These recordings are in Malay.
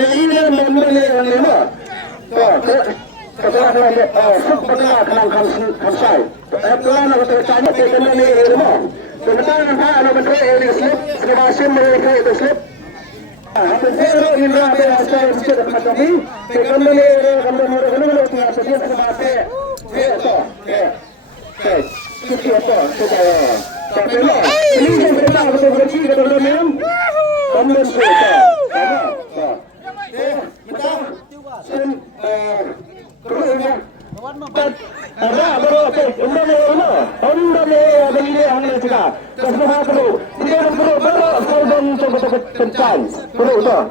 ini memilih yang lima. Setelah dia sebenarnya kenal kansai. Setelah nak bertanya tentang ini lima. Sebenarnya nak bertanya ini slip. Semasa mereka itu slip. Hampir semua ini ada asal sedikit macam ini. Kalau ini kalau tiada sedikit semasa. Itu. Kita supaya. Tapi ini yang kita berarti kita dalam kemudian kita. Kita kerunya. Ada berapa? Anda beli yang ini juga. Semua perlu. Dia perlu dan coba kencang. Perlu tak?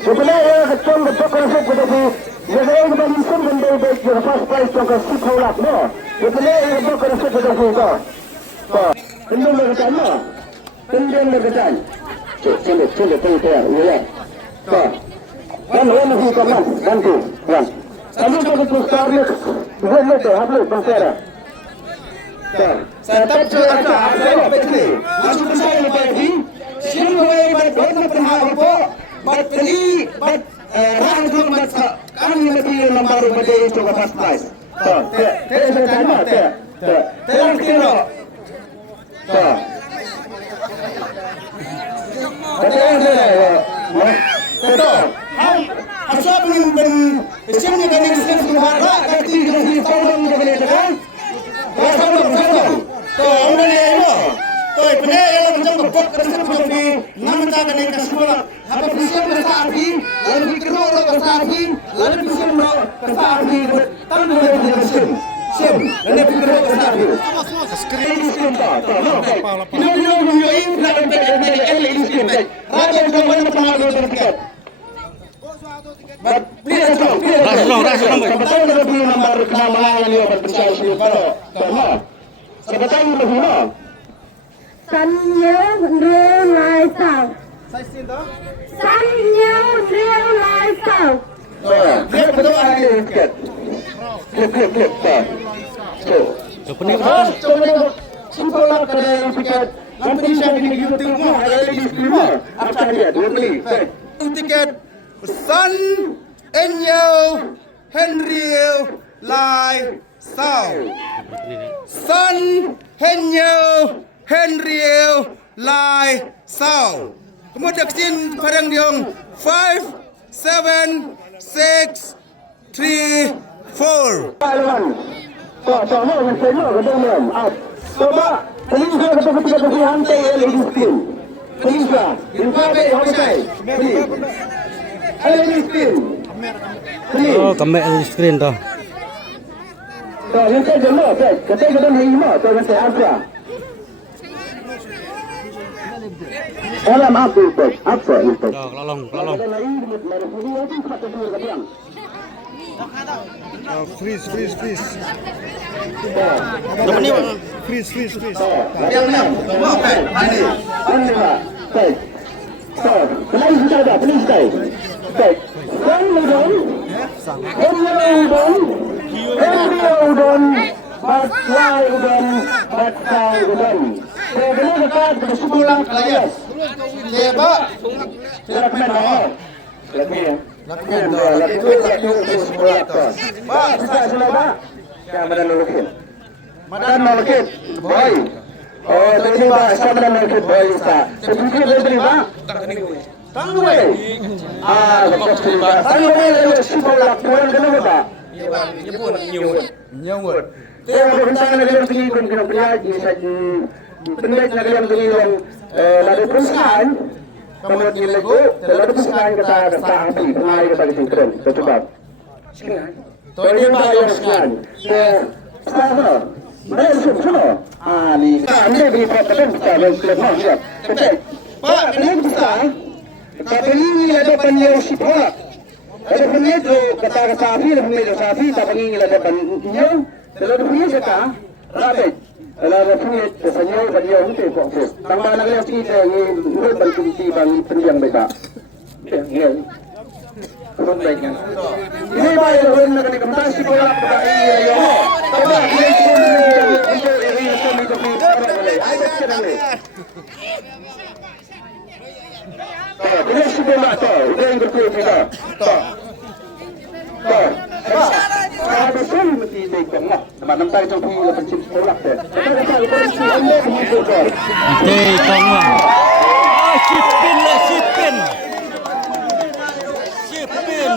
Sebenarnya kecil betul konsep betul. Jadi kita bisa mendapat first prize untuk sekolah. Sebenarnya betul konsep betul tak? Tendang berkata, tendang berkata. Cile, ya. Kan masih kaman, bantu. Kamu betul sekali. Boleh tu, habis bangsa. Tetap cuaca ada begini. Masuk saya lagi. Siapa yang pernah apa? Bateri, rangkul masa. Kami mesti lembar berdaya coba first prize. Saya tanya, terang kira. Betul. Asal belum isinya kan ini semua rakyat di tahun ini kan. Betul. Tahun ini itu. Tuh benar yang macam bok kerja seperti nama cara yang kesemuanya. Apa bisa bersahari, lalu fikirnya bersahari, lalu fikirnya bersahari. Tanpa ada mesin. Lalu fikirnya bersahari. Screen tak. Ini LED screen. Rakyat yang mana pernah ada tiket. Rasulullah. Sebetulnya lebih nomor kenamaan yang berpisah kalau sebetulnya lebih no. Sanyeu real life sao? Sanyeu real life sao? Betul ada tiket. Klip. Coba sekolah kada yang tiket. Nanti saya di YouTube mau ada di streamer. Apa dia? Dua beli. Tiket Sun Enyo Henry Lai Sao Sun Enyo Henry Lai Sao. Kemudian kesini padang diong 5, 7, 6, 3, 4. Sama yang sama ketemu. Coba Pelisa ketika hantai LED screen. Pelisa, infrared hantai. LED screen. Oh, kembali LED screen tu. Yang saya jemur, kita lima, yang saya apa? Alam apa itu? Apa itu? Kelolong. Freeze. Dapat ni. Freeze. Yang enam, ini. Kenapa sudah ada? Please stay. Udon, Batwai udon. Benar dekat bersepulang kelayas. Coba. Lakmen. Pak, sudah Pak. Yang mana nulukin? Boy. Oh, tadi Pak, saya mana nulukin boy Ustaz. Sepuluh lebih Pak. Tangguh. Lepas tu Pak. Tangguh lagi sepulang tuan kenapa Pak? Nyawut. Tengok bentang negara tinggi kena belajar saja. Pendek negara tinggi yang lalu perusahaan. Kemudian lego, lalu perusahaan kata angki, pengai kata kecil, tercebab. Toilet bayar sekian. Sama. Mereka semua. Ni. Kami beri paten kita lepas siap. Pak, ini bisa. Tapi ini ada penyewa siapa? Ada penyewa kata sapi, tapi ini ada penyewa. Lalu penyewa kata, rapat. Lalu penyewa penyewa itu kok. Tambah lagi kita ini berkunci bang penjuang mereka. Ya. Kurang baiknya. Ini baik orang nak kena kembali sekolah pada ini. Tapi dia Ini sebelum itu, itu yang berkulit kita. Ada pun mesti dikong lah. Teman tayo trong phi là phần chim sekolah deh. Kita tahu polisi anda mengumpulkan. Day tong lah. Sipin lah sipin. Sipin.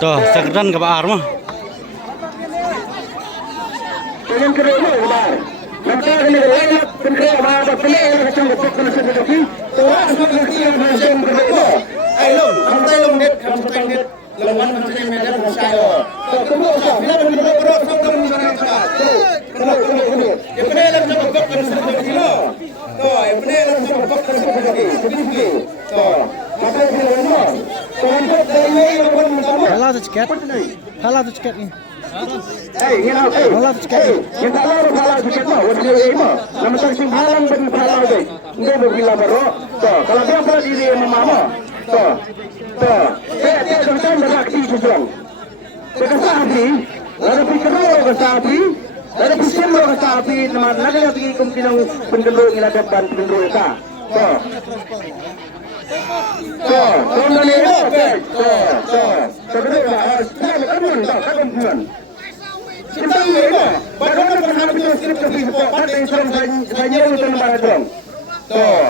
Tuh, sekedan ke Pak Ar mah. Dengan kedua ular. Maka ini layak kedua apa pilih yang kacang betok kena seperti orang sudah siap macam kedua. Ayo, kamu long det, kamu tang det. Lawan macam medan saya. Kedua sah, bila kedua Bro, sokong misalnya kita. kedua. Ya benar lah macam betok kena seperti lo. Tuh, ya benar lah macam betok kena seperti. Tuh, maka ini lawan. Untuk dari yang pertama. Halal tu tiket. Halal tu tiket ni. Yang tak lalu halal tiket mah, wajib dia mah. Nama saksi halang dan halal deh. Dia berbila baru. Tuh, kalau dia pula diri yang mama. Tuh. Dia tentang berakti sesuatu. Kesapi, lalu pikirnya kesapi, lalu pikirnya kesapi. Nama naga yang tinggi kemungkinan penduduk iladat dan penduduk kita. Tuh. Kembali Simpang ini, bagaimana penghapus skrip lebih cepat dari serang saya untuk lembaga dong. Tuh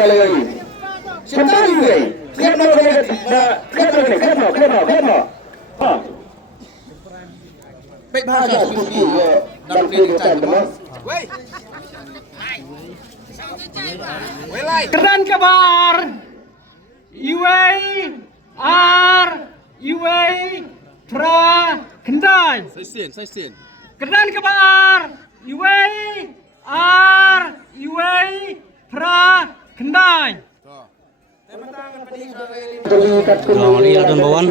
lagi. Simpang ini, siap mau Baik bahasa suci dalam kehidupan teman. Keren kabar. Iway pra kendai. Saya sin. Keren kabar. Iway pra kendai. Nah, ini ladan bawan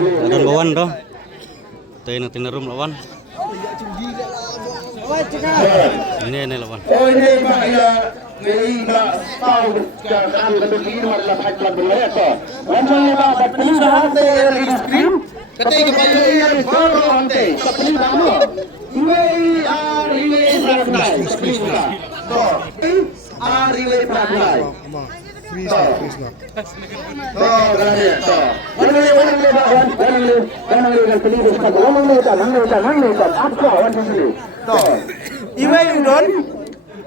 dah. Tina room lawan. Ini lawan. Oh ini Pak ya, ini Pak tahu kan lebih masalah hajat benar tu. Langsungnya Pak berpilih hante di screen. Ketika pilih yang baru hante, pilih nama. Iway Pradai. Iway Pradai. Iway udon,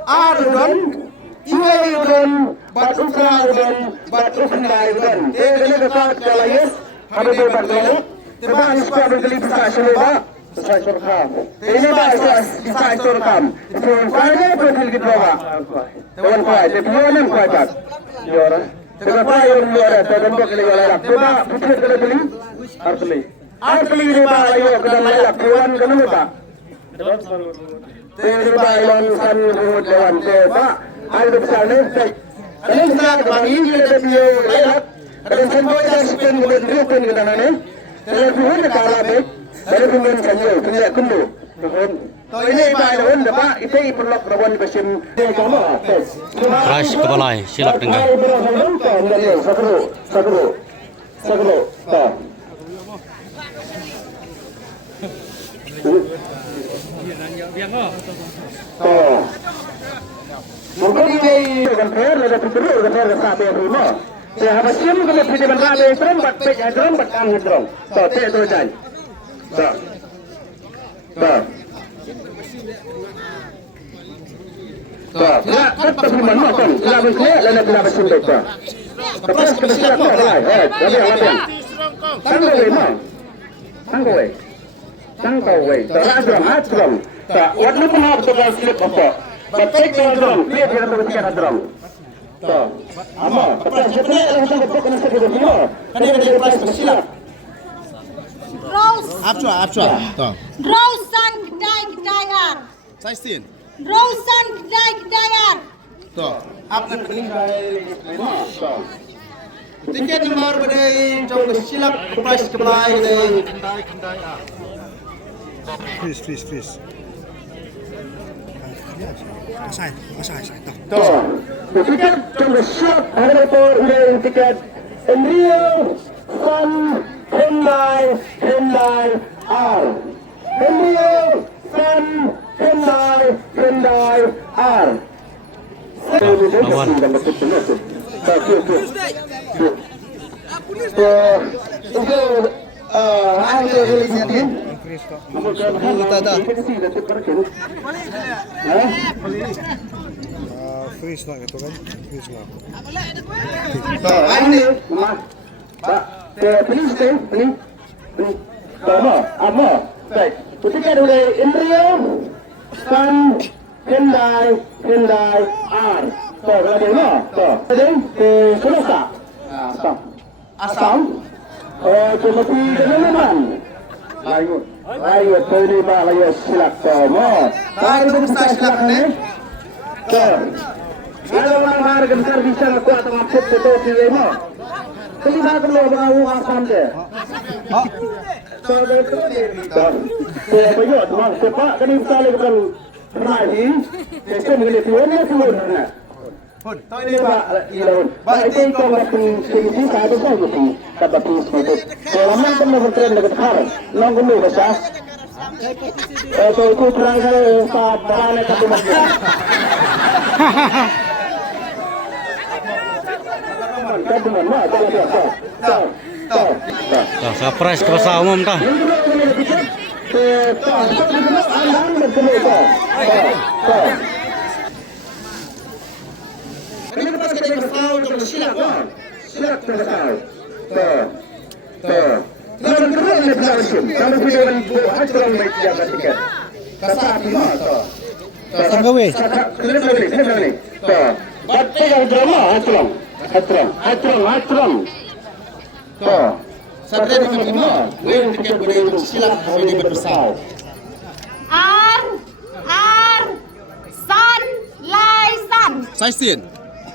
udon, Iway udon, bat ukra udon, bat uknai udon. Ini dekat kalayas, ada di Bandung. Terima kasih beli besar semua. Besar surkam. Ini besar surkam. Itu kuahnya berfil gitu pak. Dengan kuah, tapi yang kuah tak. Jora. Dengan kuah yang jora. Terdengar kali walau. Coba putih kali beli. Artli. Artli ini pak ayo kedai layak. Kawan kenapa pak? Terima kan buat dewan pak. Ada besar ni. Kalian saat bagi ini ada bio layak. Kalian semua yang spend buat duit ni kita ni. Kalian pun nak kalah baik. Kalian pun kanyo. Kalian kundu. Ini pak dewan pak. Itu perlu rawan besim. Dia kamu. Crash kepala, silap tengah. Sakro. Tak. Mungkin ini kan fair, ada fitur, ada fair sahabat yang rumah. Saya habis sim kalau pilih benda ada ekstrim, bat pek ekstrim, bat kan ekstrim. Tak, tak tu jalan. Tak. Ya, kan pasti mana kan? Tidak boleh, lain tidak besim tak. Terus kebetulan tak lah. Jadi apa? Tangkawai. Teradram. Tak. Warna pun harus tukar slip apa? Bapak teradram. Dia tidak berbicara teradram. Tak. Ama. Tapi sebenarnya orang yang betul kena seperti itu. Kan dia ada price bersilap. Rose. Apcua. Tuh. Rosan kedai-kedaian. Saya sin. Rosan kedai-kedaian. Tuh. Apa yang penting? Tiket nomor badai trong silap price kebelai badai. Freeze. Asai. Tuh, tiket trong silap ada itu udah tiket Enrio Sun Hyundai R. Enrio Sun Hyundai R. Lawan. Freeze lah gitu kan. Freeze lah. Ini, Pak, ini. Apa? Baik. Ketika oleh Enrio Sun Hyundai R. Tuh, kalau dia no, tuh. Jadi, Sulawesi. Asam. Cemeti Kemenaman. Layu, terima layu silap tomo. Tarik tu besar silap ni. Tuh. Ada orang harga besar bisa aku atau maksud itu terima. Kelima perlu mengawu asam dia. Tuh, bayar tuan. Sepak kan ini sekali bukan lagi. Sistem ini tuannya tuannya. Tahu Ini Pak Ilaun. Pak itu kau makin sini saya bisa gitu. Kata pus itu. Kalau mana pun bertren dekat har, nonggu lu besar. So itu terang saya saat barangnya satu masjid. Teman, mana kalau dia tahu. Tah, surprise kepada umum tah. Ini lepas kita bersau untuk silap kan? Silap bersau. Lawan kedua ini berlangsung. Kalau kita dengan buah terang meja tiket. Kasar lima. Kasar gawe. Kena. Bapak yang drama hatrong. Satria dengan lima. Lain tiket boleh untuk silap boleh bersau. R Sun Lai Sun. Saisin.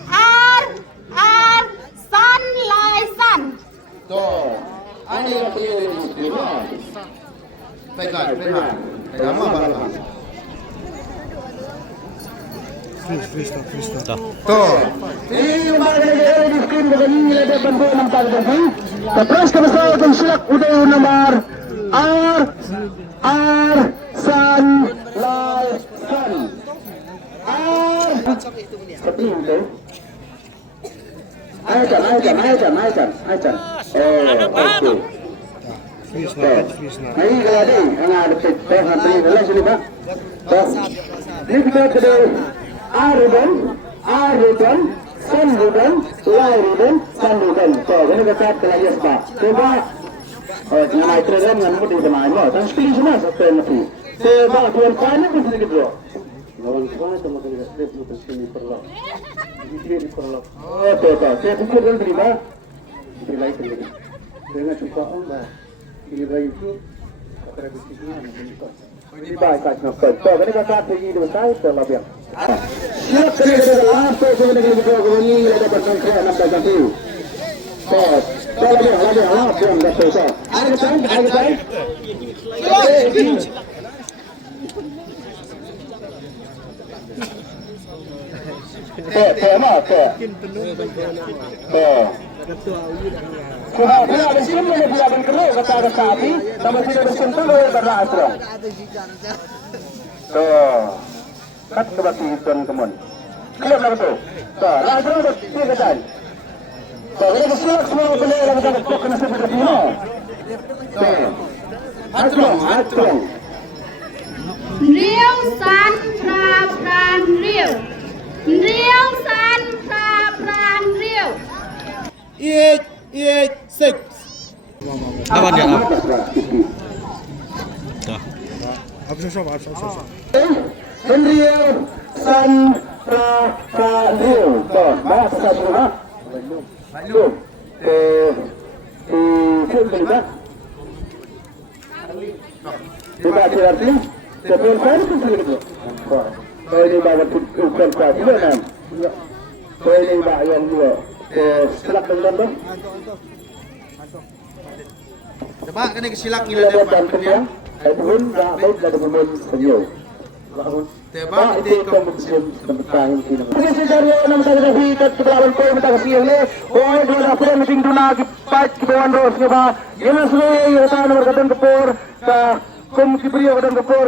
R Sun Lai Sun. Ini yang pilih lima. Pegang. Lama balas. Freeze lah. Tah. Ini umpamanya di screen begini ada bantuan nampak tadi. Terus kebesaran untuk silap udah nomor R Sun Lai Sun. R seperti itu. Ayan. Okay. Freeze lah. Ini kalau ada yang ada pecah nanti dalam sini Pak. Ini kita kedua R-Rudan, Sun-Rudan, Lai-Rudan, Sun-Rudan. Ini kita pelajari Pak. Coba nama itu dengan nama di mana ini. Dan pilih semua satu yang nanti. Coba tuan kanan pun sedikit dulu. Lawan kanan sama dengan step muka sini perlu. Ini perlu. Saya pikir dan terima. Ini lagi sedikit. Dengan cukup anda. Ini lagi itu. Kata bisnisnya ini baik nak kau. Ini kata pergi itu saya terlebih. Siap kena last kena kita ini ada berkongsi nak ganti. Terlebih last yang dah selesai. Ada time. Dia ada sini dia akan keluar kata sapi, sama tidak bersentuh oleh berasra. Kat kebaki tuan kemun. Keluar lah tu. Asra dah tiga kata. Ini kesulitan semua boleh lah kata kena seperti ini. Hatrong. Riêu San Pran Riêu. Riêu San Pran Riêu. 886. Apa dia? Tah. Habis. Enrio Sun Rio. Bahasa semua. Belum. Kita berarti sebelum saya itu sedikit. Saya ini bawa tukar kuat juga kan. Saya ini bawa yang dua. silak dengan tu. Coba kena kesilak Gila gila dan dapat punya. Pun dah baik dah bermain penyu. Coba di kompetisi tentang ini. Kasi dari enam tadi dah hidup kebelawan kau minta kasih le. Oh dia dah pernah meeting tu nak pat kebawan ros ke ba. Yang asli yang tahu nomor kadang kepor. Kum kibrio kadang kepor.